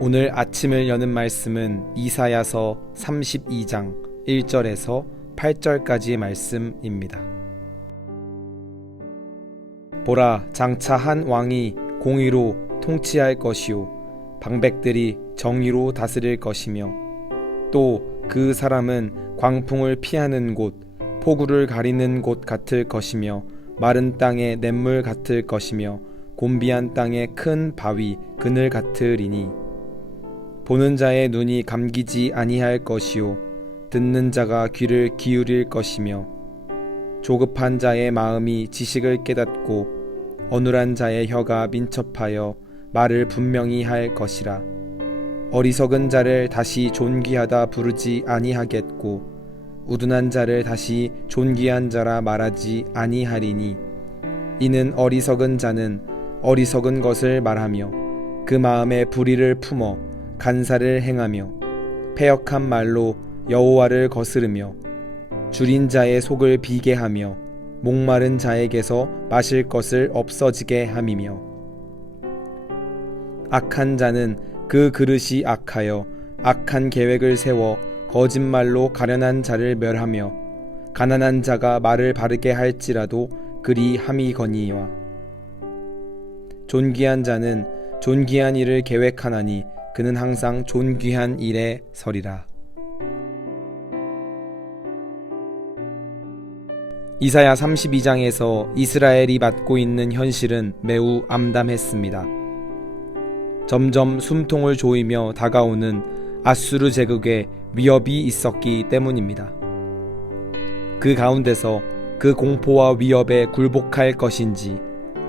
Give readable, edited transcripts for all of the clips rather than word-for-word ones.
오늘 아침을 여는 말씀은 이사야서 32장 1절에서 8절까지의 말씀입니다. 보라, 장차 한 왕이 공의로 통치할 것이요 방백들이 정의로 다스릴 것이며 또 그 사람은 광풍을 피하는 곳, 폭우를 가리는 곳 같을 것이며 마른 땅의 냇물 같을 것이며 곤비한 땅의 큰 바위 그늘 같으리니 보는 자의 눈이 감기지 아니할 것이요 듣는 자가 귀를 기울일 것이며 조급한 자의 마음이 지식을 깨닫고 어눌한 자의 혀가 민첩하여 말을 분명히 할 것이라. 어리석은 자를 다시 존귀하다 부르지 아니하겠고 우둔한 자를 다시 존귀한 자라 말하지 아니하리니 이는 어리석은 자는 어리석은 것을 말하며 그 마음에 불의를 품어 간사를 행하며 패역한 말로 여호와를 거스르며 줄인 자의 속을 비게 하며 목마른 자에게서 마실 것을 없어지게 함이며 악한 자는 그 그릇이 악하여 악한 계획을 세워 거짓말로 가련한 자를 멸하며 가난한 자가 말을 바르게 할지라도 그리 함이거니와 존귀한 자는 존귀한 일을 계획하나니 그는 항상 존귀한 일에 서리라. 이사야 32장에서 이스라엘이 맡고 있는 현실은 매우 암담했습니다. 점점 숨통을 조이며 다가오는 아수르 제국의 위협이 있었기 때문입니다. 그 가운데서 그 공포와 위협에 굴복할 것인지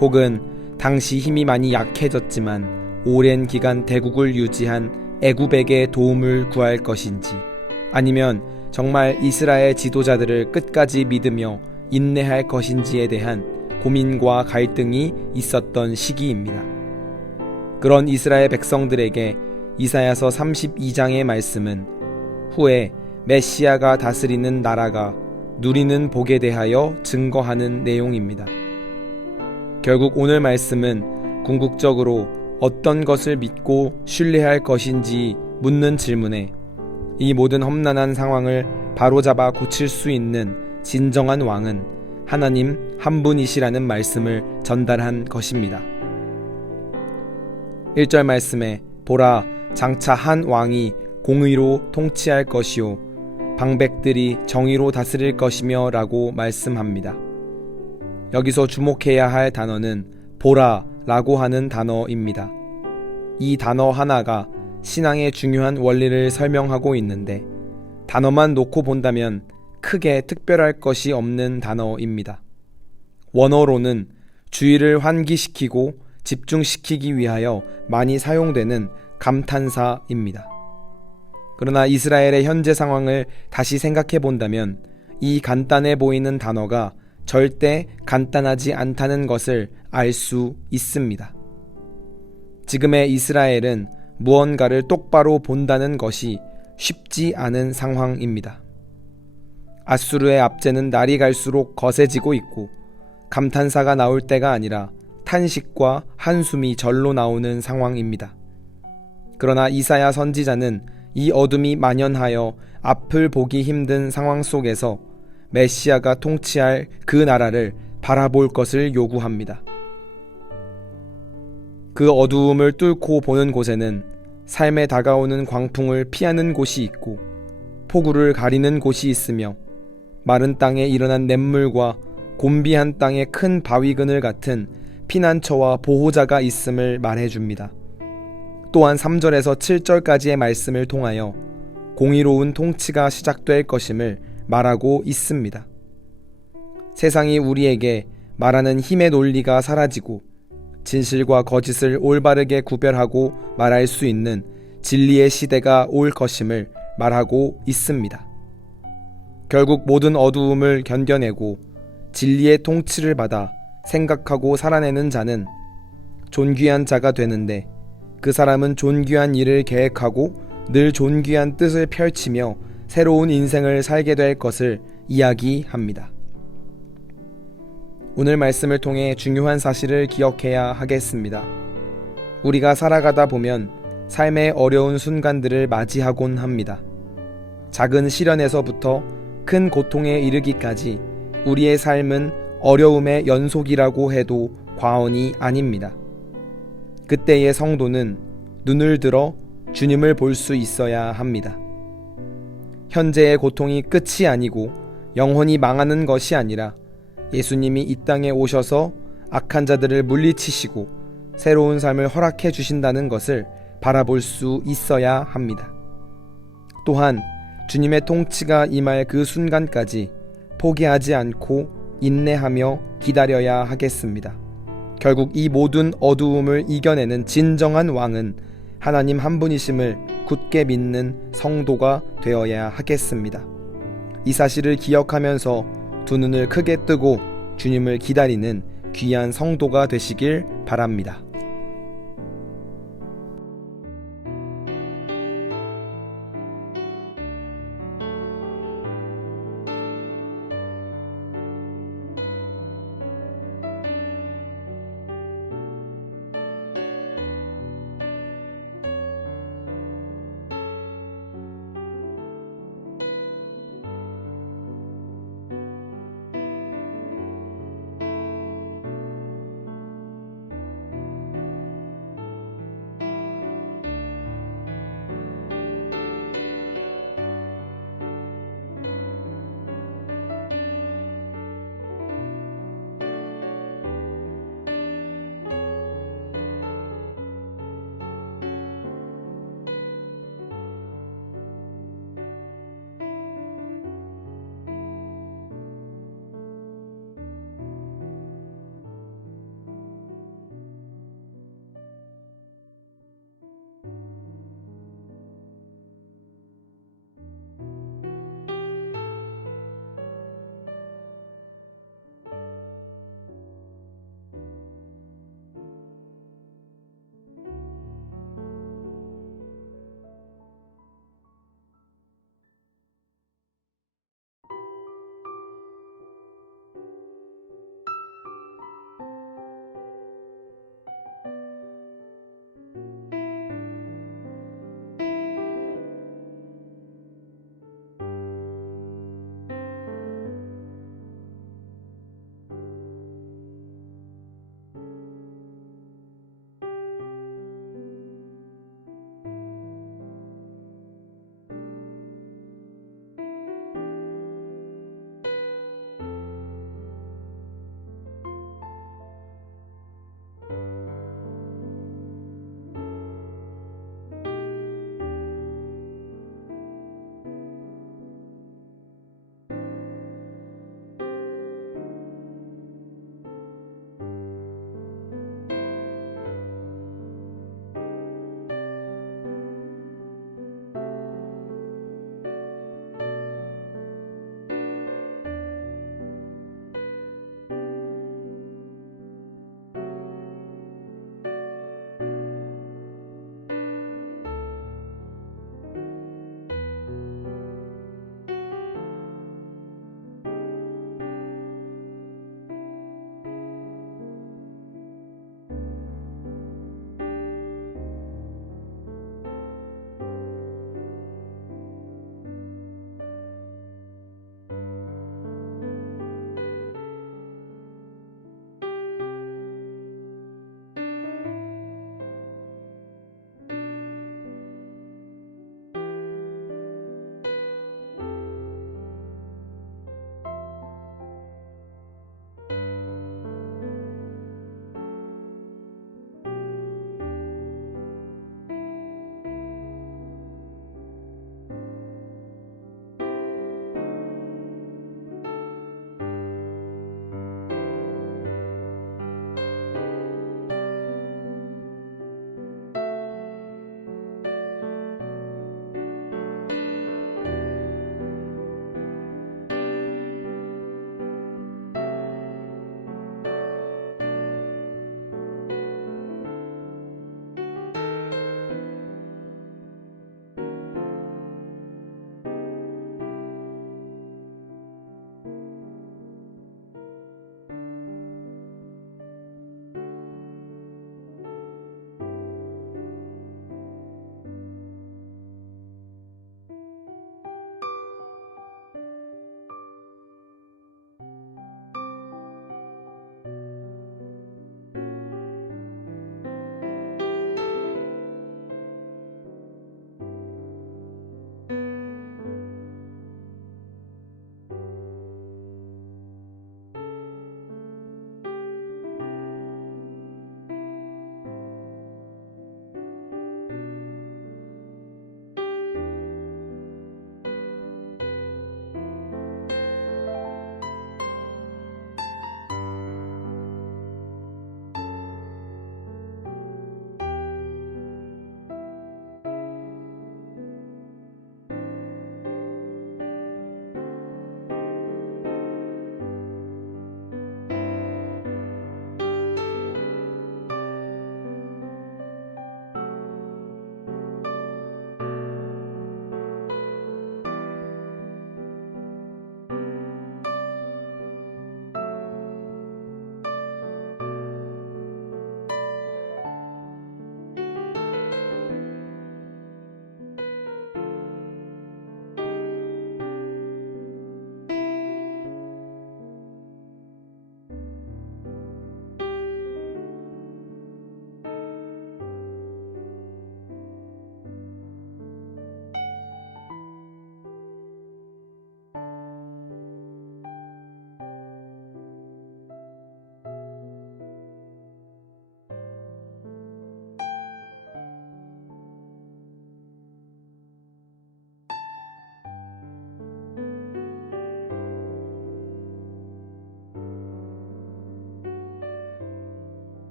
혹은 당시 힘이 많이 약해졌지만 오랜 기간 대국을 유지한 애굽에게 도움을 구할 것인지 아니면 정말 이스라엘 지도자들을 끝까지 믿으며 인내할 것인지에 대한 고민과 갈등이 있었던 시기입니다. 그런 이스라엘 백성들에게 이사야서 32장의 말씀은 후에 메시아가 다스리는 나라가 누리는 복에 대하여 증거하는 내용입니다. 결국 오늘 말씀은 궁극적으로 어떤 것을 믿고 신뢰할 것인지 묻는 질문에 이 모든 험난한 상황을 바로잡아 고칠 수 있는 진정한 왕은 하나님 한 분이시라는 말씀을 전달한 것입니다. 1절 말씀에 보라, 장차 한 왕이 공의로 통치할 것이요 방백들이 정의로 다스릴 것이며 라고 말씀합니다. 여기서 주목해야 할 단어는 보라 라고 하는 단어입니다. 이 단어 하나가 신앙의 중요한 원리를 설명하고 있는데 단어만 놓고 본다면 크게 특별할 것이 없는 단어입니다. 원어로는 주의를 환기시키고 집중시키기 위하여 많이 사용되는 감탄사입니다. 그러나 이스라엘의 현재 상황을 다시 생각해 본다면 이 간단해 보이는 단어가 절대 간단하지 않다는 것을 알 수 있습니다. 지금의 이스라엘은 무언가를 똑바로 본다는 것이 쉽지 않은 상황입니다. 아수르의 압제는 날이 갈수록 거세지고 있고 감탄사가 나올 때가 아니라 탄식과 한숨이 절로 나오는 상황입니다. 그러나 이사야 선지자는 이 어둠이 만연하여 앞을 보기 힘든 상황 속에서 메시아가 통치할 그 나라를 바라볼 것을 요구합니다. 그 어두움을 뚫고 보는 곳에는 삶에 다가오는 광풍을 피하는 곳이 있고 폭우를 가리는 곳이 있으며 마른 땅에 일어난 냇물과 곤비한 땅의 큰 바위 그늘 같은 피난처와 보호자가 있음을 말해줍니다. 또한 3절에서 7절까지의 말씀을 통하여 공의로운 통치가 시작될 것임을 말하고 있습니다. 세상이 우리에게 말하는 힘의 논리가 사라지고 진실과 거짓을 올바르게 구별하고 말할 수 있는 진리의 시대가 올 것임을 말하고 있습니다. 결국 모든 어두움을 견뎌내고 진리의 통치를 받아 생각하고 살아내는 자는 존귀한 자가 되는데 그 사람은 존귀한 일을 계획하고 늘 존귀한 뜻을 펼치며 새로운 인생을 살게 될 것을 이야기합니다. 오늘 말씀을 통해 중요한 사실을 기억해야 하겠습니다. 우리가 살아가다 보면 삶의 어려운 순간들을 맞이하곤 합니다. 작은 시련에서부터 큰 고통에 이르기까지 우리의 삶은 어려움의 연속이라고 해도 과언이 아닙니다. 그때의 성도는 눈을 들어 주님을 볼 수 있어야 합니다. 현재의 고통이 끝이 아니고 영혼이 망하는 것이 아니라 예수님이 이 땅에 오셔서 악한 자들을 물리치시고 새로운 삶을 허락해 주신다는 것을 바라볼 수 있어야 합니다. 또한 주님의 통치가 임할 그 순간까지 포기하지 않고 인내하며 기다려야 하겠습니다. 결국 이 모든 어두움을 이겨내는 진정한 왕은 하나님 한 분이심을 굳게 믿는 성도가 되어야 하겠습니다. 이 사실을 기억하면서 두 눈을 크게 뜨고 주님을 기다리는 귀한 성도가 되시길 바랍니다.